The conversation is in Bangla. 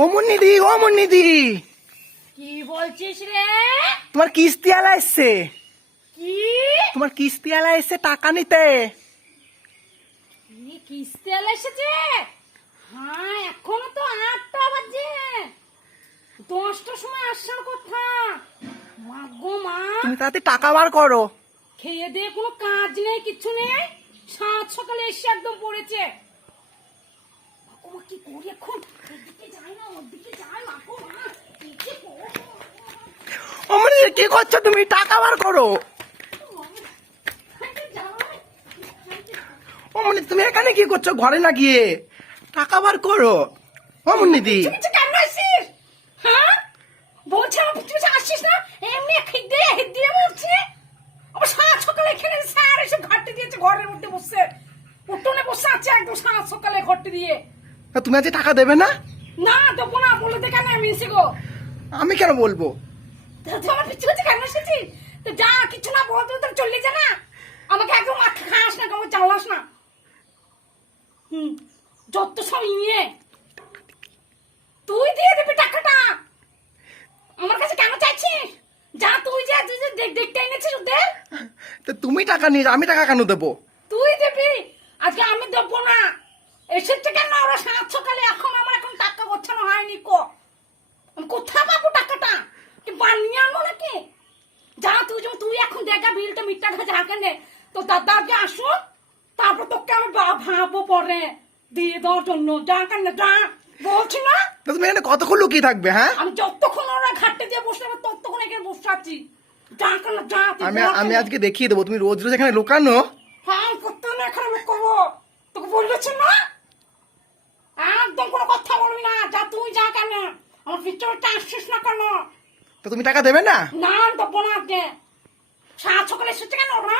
ও মুন্নিদি, ও মুন্নিদি, কি বলছিস রে? তোমার কিস্তি আলা এসছে। কি তোমার কিস্তি আলা এসছে টাকা নিতে। কি কিস্তি এলে এসেছে? হ্যাঁ, এখনো তো 8টা বাজে। 10টার সময় আসার কথা। মা গো মা, তুমি তাড়াতাড়ি টাকা বার করো। খেয়ে দিয়ে কোনো কাজ নেই, কিছু নেই। সাত সকালে এসে একদম পড়েছে। মা গো মা, কি করি এখন? এদিকে যাই না ওদিকে যাই, মা গো মা, কি যে করবো? ও মুন্নিদি, কি করছো তুমি? টাকা বার করো। ও মুন্নিদি, তুমি এখানে কি করছো? ঘরে না গিয়ে টাকা বার করো। ও মুন্নিদি, পিছু পিছু কেন আসিস? হ্যাঁ, বলছে আমার পিছু পিছু আসিস না। এমনি হিট দিয়ে বলছে। আবার সাত সকালে এখানে স্যার এসে ঘাটতে দিয়েছে, ঘরের মধ্যে বসে উঠোনে বসে আছে একদম সাত সকালে ঘরটি দিয়ে। তুমি আজ টাকা দেবে না? না দেবো না, বলে দে কেন আমি এসে গো। আমি কেন বলবো? তুই আমার পিছু পিছু কেন এসেছিস? তো যা, কিছু না বলতে তোর চলে যা না। আমাকে একদম খাস না, কেমন চালাস না। যত সব নিয়ে তুই দিয়ে দিবি টাকাটা। আমার কাছে কেন চাইছিস? যা, তুই যে দেখতে এনেছিস ওদের, তো তুমি টাকা নিয়ে, আমি টাকা কেন দেবো? তুই দিবি। আজকে আমি দেবো না। এসেছে কেন ওরা সাত সকালে? আমার এখন টাকা গোছানো হয়নি কো। আমি কোথায় পাবো টাকাটা? কি বানিয়ে আনবো নাকি? যা, তুই এখন দেখা বিলটা মিটটা ঝাঁকে নে। তো দাদাকে আসো, তারপর তোকে আমি ভাবো পরে দিয়ে দেওয়ার জন্য। যা কেন, যা বলছি না। তো তুমি এখানে কতক্ষণ লুকিয়ে থাকবে? হ্যাঁ, আমি যতক্ষণ ওরা ঘাটতে দিয়ে বসে হবে ততক্ষণ এখানে বসে আছি। যা কেন, যা। আমি আজকে দেখিয়ে দেবো তুমি রোজ রোজ এখানে লুকানো। হ্যাঁ, করতে না, এখানে আমি করবো। তোকে বলেছি না, একদম কোনো কথা বলবি না। যা, তুই যা কেন, আমার পিছনে আসছিস না কেন? তো তুমি টাকা দেবে না? না দেবো না। আজকে সাত সকালে এসেছে কেন ওরা?